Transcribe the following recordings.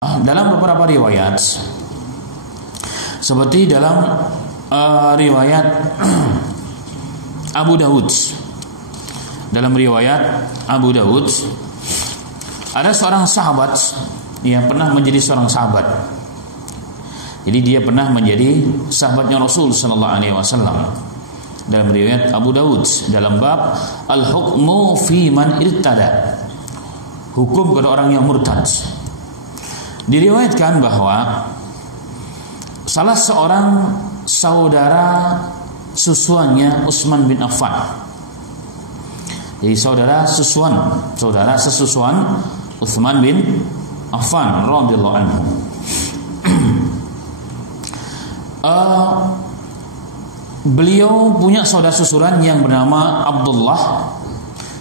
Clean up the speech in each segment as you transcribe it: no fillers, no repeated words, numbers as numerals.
Dalam beberapa riwayat, seperti dalam riwayat Abu Dawud, dalam riwayat Abu Dawud ada seorang sahabat yang pernah menjadi seorang sahabat. Jadi dia pernah menjadi sahabatnya Rasul sallallahu alaihi wasallam. Dalam riwayat Abu Dawud dalam bab al-hukmu fi man irtada, hukum kepada orang yang murtad. Diriwayatkan bahwa salah seorang saudara susuannya Utsman bin Affan. Jadi saudara sesusuan Utsman bin Affan radhiyallahu anhu. Beliau punya saudara susulan yang bernama Abdullah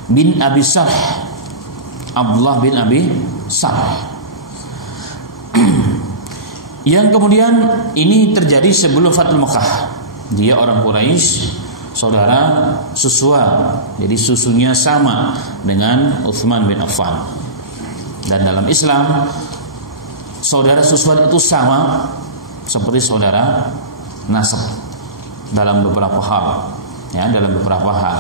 bin Abi Sarh. Abdullah bin Abi Sarh. Yang kemudian ini terjadi sebelum Fathul Makkah. Dia orang Quraisy, saudara susua. Jadi susunya sama dengan Utsman bin Affan. Dan dalam Islam saudara susuan itu sama seperti saudara nasab dalam beberapa hal. Ya, dalam beberapa hal.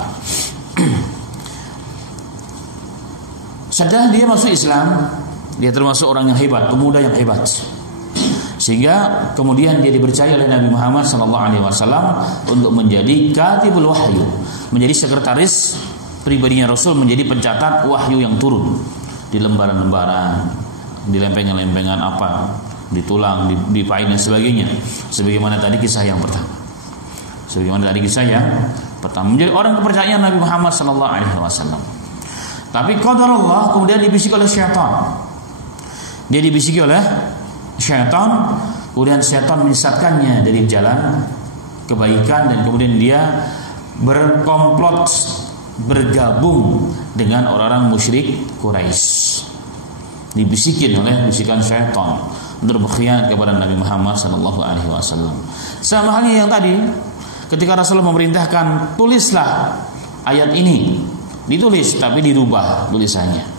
Setelah dia masuk Islam, dia termasuk orang yang hebat, pemuda yang hebat. Sehingga kemudian dia dipercaya oleh Nabi Muhammad SAW untuk menjadi katibul wahyu, menjadi sekretaris pribadinya Rasul, menjadi pencatat wahyu yang turun di lembaran-lembaran, di lempengan-lempengan apa, di tulang, di pain dan sebagainya. Sebagaimana tadi kisah yang pertama. Menjadi orang kepercayaan Nabi Muhammad SAW. Tapi qadarullah kemudian dibisiki oleh syaitan. Dia dibisiki oleh syaitan, kemudian syaitan menyesatkannya dari jalan kebaikan, dan kemudian dia berkomplot bergabung dengan orang-orang musyrik Quraisy. Dibisikin oleh bisikan syaitan untuk berkhianat kepada Nabi Muhammad SAW. Sama halnya yang tadi, ketika Rasulullah memerintahkan tulislah ayat ini, ditulis tapi dirubah tulisannya.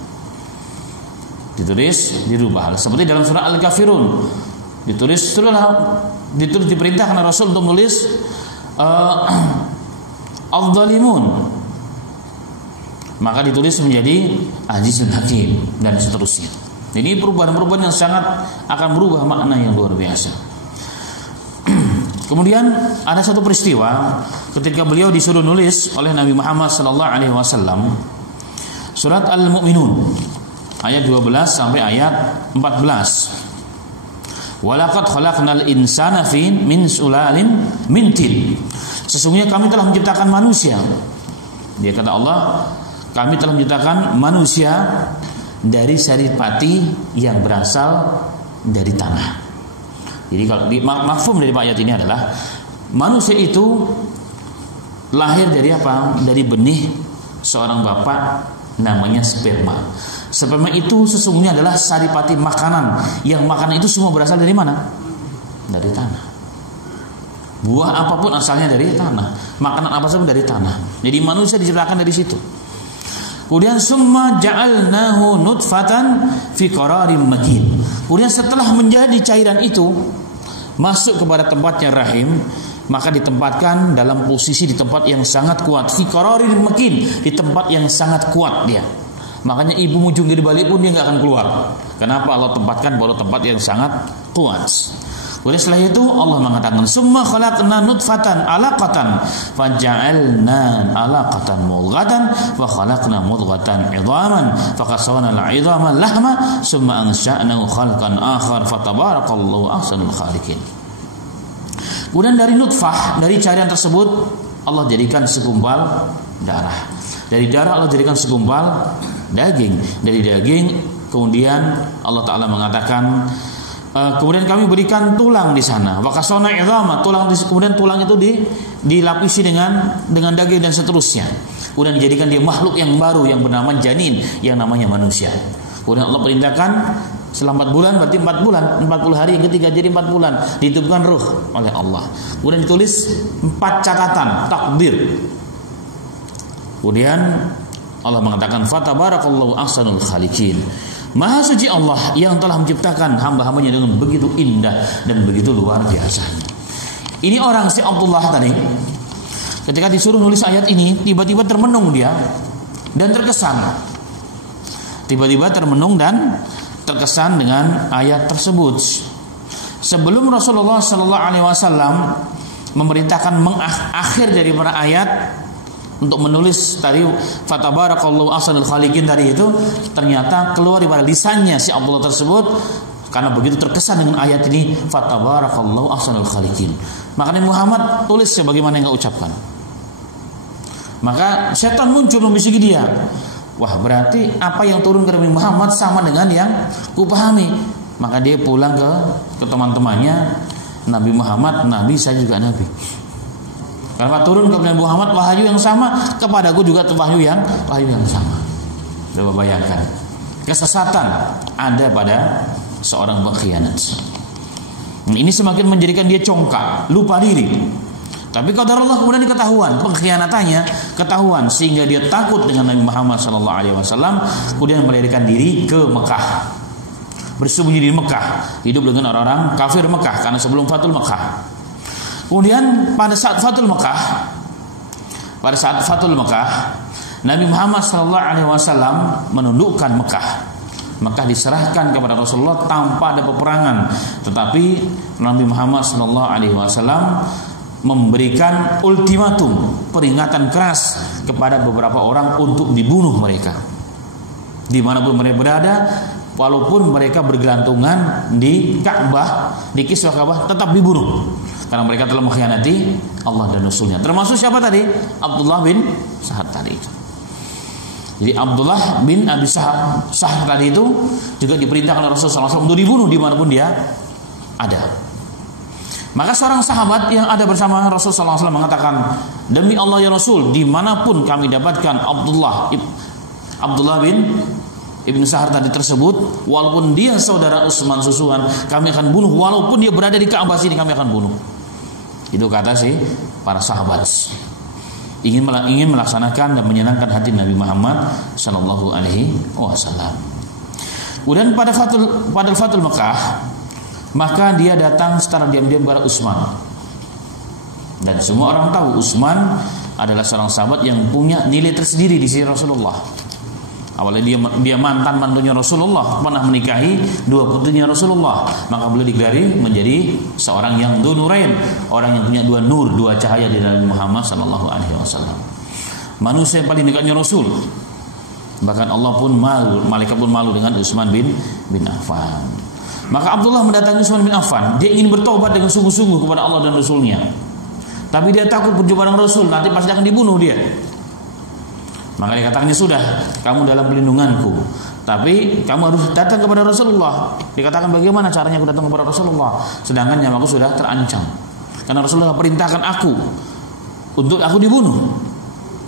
Dirubah seperti dalam surah Al-Kafirun, diperintahkan Rasul untuk menulis Al-Zalimun, maka ditulis menjadi Azizun Hakim dan seterusnya. Ini perubahan-perubahan yang sangat akan berubah makna yang luar biasa. Kemudian ada satu peristiwa ketika beliau disuruh nulis oleh Nabi Muhammad SAW surat Al-Mu'minun ayat 12 sampai ayat 14. Walaqad khalaqnal insana min sulalin min tin. Sesungguhnya kami telah menciptakan manusia. Dia kata Allah, kami telah menciptakan manusia dari saripati yang berasal dari tanah. Jadi kalau mafhum dari ayat ini adalah manusia itu lahir dari apa? Dari benih seorang bapak namanya sperma. Sperma itu sesungguhnya adalah saripati makanan, yang makanan itu semua berasal dari mana? Dari tanah. Buah apapun asalnya dari tanah, makanan apa saja dari tanah. Jadi manusia diciptakan dari situ. Kemudian summa ja'alnahu nutfatan fi qararim makin. Kemudian setelah menjadi cairan itu masuk kepada tempatnya rahim, maka ditempatkan dalam posisi di tempat yang sangat kuat, fi qararim makin, di tempat yang sangat kuat dia. Makanya ibu mujung di balik pun dia nggak akan keluar. Kenapa? Allah tempatkan pada tempat yang sangat kuat. Kemudian setelah itu Allah mengatakan summa khalaqna nutfatan alaqatan faja'alna alaqatan mudghatan wa khalaqna mudghatan 'idhaman faqasawna al-'idhama lahma summa ansha'nahu khalqan akhar fatabarakallahu ahsanul khaliqin. Kemudian dari nutfah, dari cairan tersebut Allah jadikan segumpal darah. Dari darah Allah jadikan segumpal daging. Dari daging kemudian Allah Ta'ala mengatakan kemudian kami berikan tulang di sana. Wakasona idhama, kemudian tulang itu dilapisi dengan daging dan seterusnya. Kemudian dijadikan dia makhluk yang baru yang bernama janin, yang namanya manusia. Kemudian Allah perintahkan selama 4 bulan, berarti 4 bulan, 40 hari yang ketiga jadi 4 bulan, ditiupkan ruh oleh Allah. Kemudian ditulis 4 catatan takdir. Kemudian Allah mengatakan fatabarakallahu ahsanul khaliqin. Maha suci Allah yang telah menciptakan hamba-hambanya dengan begitu indah dan begitu luar biasa. Ini orang si Abdullah tadi, ketika disuruh nulis ayat ini, tiba-tiba termenung dia dan terkesan. Tiba-tiba termenung dan terkesan dengan ayat tersebut. Sebelum Rasulullah Sallallahu Alaihi Wasallam memerintahkan mengakhir dari para ayat untuk menulis tadi fatabarakallahu ahsanul khaliqin tadi itu, ternyata keluar daripada lisannya si Abdullah tersebut karena begitu terkesan dengan ayat ini, fatabarakallahu ahsanul khaliqin. Maka Nabi Muhammad tulis sebagaimana yang engkau ucapkan. Maka setan muncul membisiki dia. Wah, berarti apa yang turun ke Nabi Muhammad sama dengan yang kupahami. Maka dia pulang ke teman-temannya, Nabi Muhammad nabi, saya juga nabi. Karena turun ke Nabi Muhammad wahyu yang sama, kepadaku juga wahyu yang sama. Coba bayangkan, kesesatan ada pada seorang pengkhianat. Ini semakin menjadikan dia congkak, lupa diri. Tapi qadarullah kemudian diketahuan pengkhianatannya, ketahuan sehingga dia takut dengan Nabi Muhammad SAW. Kemudian melarikan diri ke Mekah, bersembunyi di Mekah, hidup dengan orang-orang kafir Mekah karena sebelum Fathul Mekah. Kemudian pada saat Fathul Mekah, Nabi Muhammad SAW menundukkan Mekah. Mekah diserahkan kepada Rasulullah tanpa ada peperangan. Tetapi Nabi Muhammad SAW memberikan ultimatum, peringatan keras kepada beberapa orang untuk dibunuh mereka. Dimanapun mereka berada, walaupun mereka bergelantungan di Ka'bah, di kiswah Ka'bah, tetap dibunuh. Karena mereka telah mengkhianati Allah dan Rasulnya. Termasuk siapa tadi? Abdullah bin Sahar tadi itu. Jadi Abdullah bin Abi Sahar tadi itu juga diperintahkan oleh Rasulullah SAW untuk dibunuh dimanapun dia ada. Maka seorang sahabat yang ada bersama Rasulullah SAW mengatakan, demi Allah ya Rasul, dimanapun kami dapatkan Abdullah bin Ibnu Sahar tadi tersebut, walaupun dia saudara Utsman susuhan, kami akan bunuh. Walaupun dia berada di Ka'bah sini, kami akan bunuh. Itu kata si para sahabat, ingin melaksanakan dan menyenangkan hati Nabi Muhammad Sallallahu Alaihi Wasallam. Kemudian pada Fathul Mekah, maka dia datang secara diam-diam kepada Utsman. Dan semua orang tahu Utsman adalah seorang sahabat yang punya nilai tersendiri di sisi Rasulullah. Awalnya dia mantan mantunya Rasulullah, pernah menikahi dua putrinya Rasulullah. Maka beliau digelari menjadi seorang yang dzunurain, orang yang punya dua nur, dua cahaya di dalam Muhammad Sallallahu Alaihi Wasallam. Manusia yang paling dekatnya Rasul. Bahkan Allah pun malu, malaikat pun malu dengan Utsman bin Affan. Maka Abdullah mendatangi Utsman bin Affan. Dia ingin bertobat dengan sungguh-sungguh kepada Allah dan Rasulnya. Tapi dia takut berjumpa dengan Rasul, nanti pasti akan dibunuh dia. Maka dia katakan, sudah, kamu dalam pelindunganku, tapi kamu harus datang kepada Rasulullah. Dikatakan, bagaimana caranya aku datang kepada Rasulullah sedangkan nyawaku sudah terancam, karena Rasulullah perintahkan aku untuk aku dibunuh.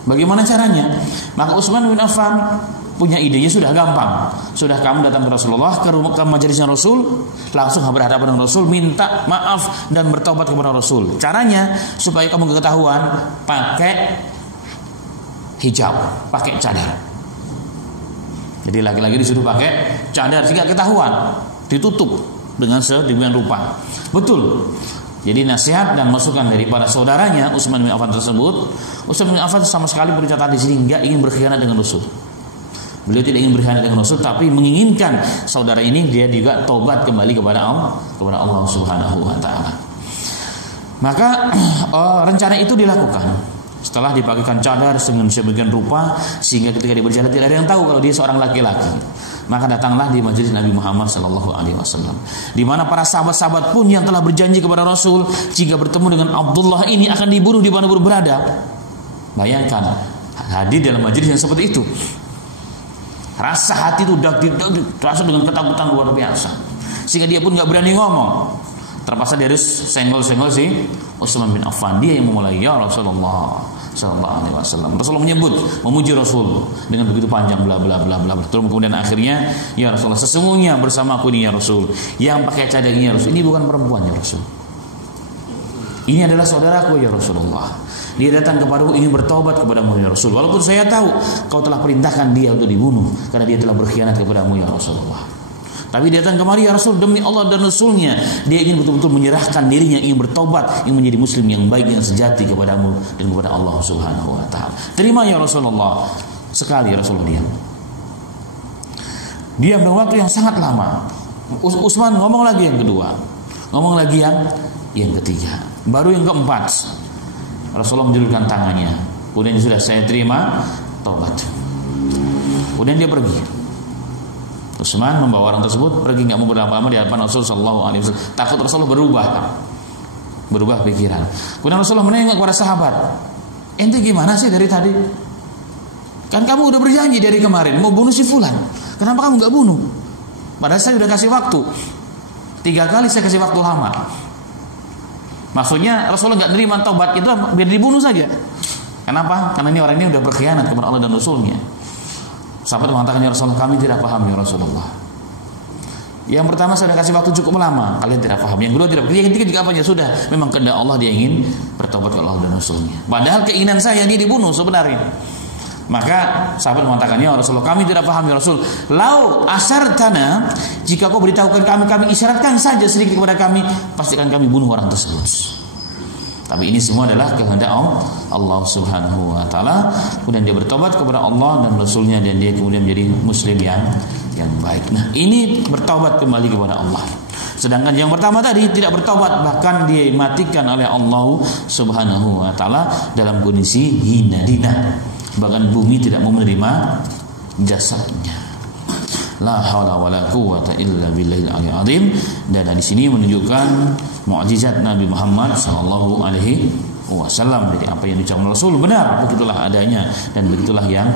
Bagaimana caranya? Maka Utsman bin Affan punya idenya, sudah gampang. Sudah, kamu datang ke Rasulullah, ke majelisnya Rasul, langsung berhadapan dengan Rasul, minta maaf dan bertaubat kepada Rasul. Caranya supaya kamu ketahuan, pakai hijab, pakai cadar. Jadi laki-laki disuruh pakai cadar sehingga ketahuan, ditutup dengan sedemikian rupa. Betul. Jadi nasihat dan masukan dari para saudaranya Utsman bin Affan tersebut. Utsman bin Affan sama sekali berkata di sini enggak ingin berkhianat dengan Rasul. Beliau tidak ingin berkhianat dengan Rasul, tapi menginginkan saudara ini dia juga tobat kembali kepada Allah Subhanahu wa taala. Maka rencana itu dilakukan. Setelah dipakaikan cadar dengan sebagian rupa, sehingga ketika dia berjalan tidak ada yang tahu kalau dia seorang laki-laki. Maka datanglah di majelis Nabi Muhammad SAW, di mana para sahabat-sahabat pun yang telah berjanji kepada Rasul jika bertemu dengan Abdullah ini akan dibunuh di mana pun berada. Bayangkan hadir dalam majelis yang seperti itu, rasa hati itu terasa dengan ketakutan luar biasa, sehingga dia pun nggak berani ngomong. Terpaksa dia harus senggol-senggol si Utsman bin Affan. Dia yang memulai, ya Rasulullah Sallallahu Alaihi Wasallam. Rasulullah memuji Rasul dengan begitu panjang, bla bla bla bla. Terus kemudian akhirnya, ya Rasulullah, sesungguhnya bersamaku ini ya Rasul, yang pakai cadar ini ya Rasul, ini bukan perempuan ya Rasul, ini adalah saudaraku ya Rasulullah. Dia datang kepadaku ingin bertobat kepadamu ya Rasul. Walaupun saya tahu kau telah perintahkan dia untuk dibunuh karena dia telah berkhianat kepadamu ya Rasulullah. Tapi dia datang kemari ya Rasul demi Allah dan Rasulnya. Dia ingin betul-betul menyerahkan dirinya, ingin bertobat, ingin menjadi muslim yang baik, yang sejati kepadamu dan kepada Allah Subhanahu wa taala. Terima ya Rasulullah. Sekali Rasulullah diam dalam waktu yang sangat lama. Utsman ngomong lagi yang kedua, ngomong lagi yang ketiga, baru yang keempat. Rasulullah menjulurkan tangannya. Kemudian sudah saya terima taubat. Kemudian dia pergi. Utsman membawa orang tersebut pergi, nggak mau berlama-lama di hadapan Rasul sallallahu alaihi wasallam. Takut Rasulullah berubah pikiran. Kemudian Rasulullah menengok kepada sahabat. Ente gimana sih dari tadi? Kan kamu udah berjanji dari kemarin mau bunuh si fulan. Kenapa kamu nggak bunuh? Padahal saya udah kasih waktu 3 kali, saya kasih waktu lama. Maksudnya Rasulullah nggak nerima taubat itu biar dibunuh saja. Kenapa? Karena ini orang ini udah berkhianat kepada Allah dan Rasulnya. Sahabat mengatakan ya Rasulullah kami tidak paham ya Rasulullah. Yang pertama saya sudah kasih waktu cukup lama, kalian tidak paham. Yang kedua tidak. Yang ketiga juga apa ya sudah. Memang kehendak Allah dia ingin bertobat kepada Allah dan Rasulnya. Padahal keinginan saya dia dibunuh sebenarnya. Maka sahabat mengatakan ya Rasulullah kami tidak paham ya Rasul. Lau asartana, jika kau beritahukan kami isyaratkan saja sedikit kepada kami, pastikan kami bunuh orang tersebut. Tapi ini semua adalah kehendak Allah Subhanahu wa taala. Kemudian dia bertobat kepada Allah dan Rasulnya dan dia kemudian menjadi muslim yang baik. Nah, ini bertobat kembali kepada Allah. Sedangkan yang pertama tadi tidak bertobat, bahkan dia dimatikan oleh Allah Subhanahu wa taala dalam kondisi hina dina. Bahkan bumi tidak mau menerima jasadnya. La haula wala quwwata illa billahil aliyyil azim. Dan di sini menunjukkan mukjizat Nabi Muhammad sallallahu alaihi wasallam. Jadi apa yang diucapkan Rasul benar, begitulah adanya dan begitulah yang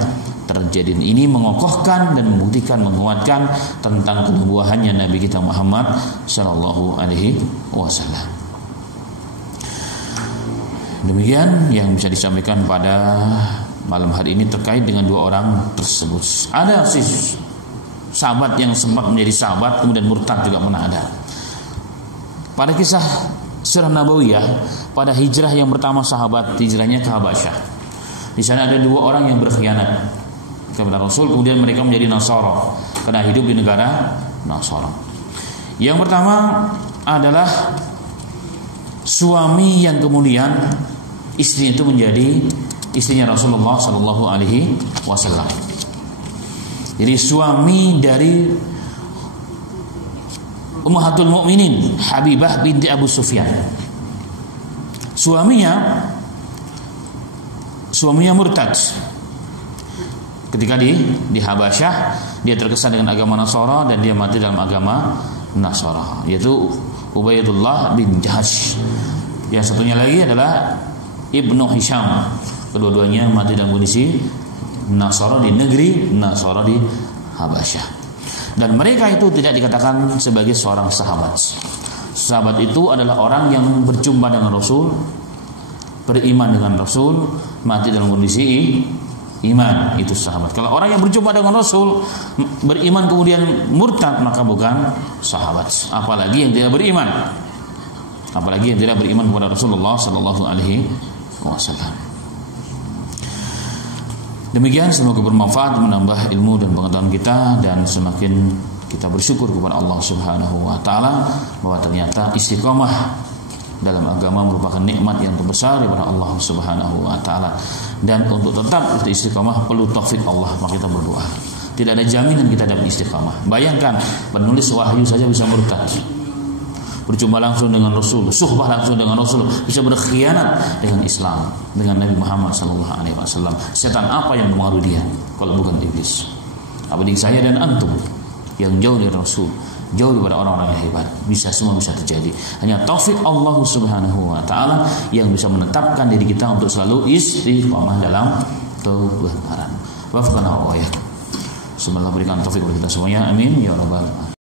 terjadi. Ini mengokohkan dan membuktikan, menguatkan tentang kenubuahannya Nabi kita Muhammad sallallahu alaihi wasallam. Demikian yang bisa disampaikan pada malam hari ini terkait dengan 2 orang tersebut. Ada sahabat yang sempat menjadi sahabat kemudian murtad juga pernah ada. Pada kisah Sirah Nabawiyah, pada hijrah yang pertama sahabat hijrahnya ke Habasyah. Di sana ada 2 orang yang berkhianat kepada Rasul, kemudian mereka menjadi Nasara karena hidup di negara Nasara. Yang pertama adalah suami yang kemudian istrinya itu menjadi istrinya Rasulullah sallallahu alaihi wasallam. Jadi suami dari Ummahatul Mukminin Habibah binti Abu Sufyan. Suaminya murtad. Ketika di Habasyah, dia terkesan dengan agama Nasara dan dia mati dalam agama Nasara, yaitu Ubaidullah bin Jahash. Yang satunya lagi adalah Ibnu Hisham. Kedua-duanya mati dalam kondisi Nasara di negeri Nasara di Habasyah. Dan mereka itu tidak dikatakan sebagai seorang sahabat. Sahabat itu adalah orang yang berjumpa dengan Rasul, beriman dengan Rasul, mati dalam kondisi iman, itu sahabat. Kalau orang yang berjumpa dengan Rasul, beriman kemudian murtad, maka bukan sahabat. Apalagi yang tidak beriman. Apalagi yang tidak beriman kepada Rasulullah sallallahu alaihi wasallam. Demikian, semoga bermanfaat, menambah ilmu dan pengetahuan kita, dan semakin kita bersyukur kepada Allah Subhanahu wa taala bahwa ternyata istiqomah dalam agama merupakan nikmat yang terbesar daripada Allah Subhanahu wa taala. Dan untuk tetap istiqomah perlu taufik Allah, maka kita berdoa. Tidak ada jaminan kita dapat istiqomah. Bayangkan penulis wahyu saja bisa murtad. Berjumpa langsung dengan Rasul, suhbah langsung dengan Rasul, bisa berkhianat dengan Islam, dengan Nabi Muhammad SAW. Setan apa yang mempengaruhi dia kalau bukan iblis? Apalagi saya dan antum yang jauh dari Rasul, jauh daripada orang-orang yang hebat. Semua bisa terjadi. Hanya taufik Allah Subhanahu wa taala yang bisa menetapkan diri kita untuk selalu istiqomah dalam kebenaran. Wafaqana wa iyyakum. Semoga berikan taufik kepada kita semuanya. Amin ya rabbal alamin.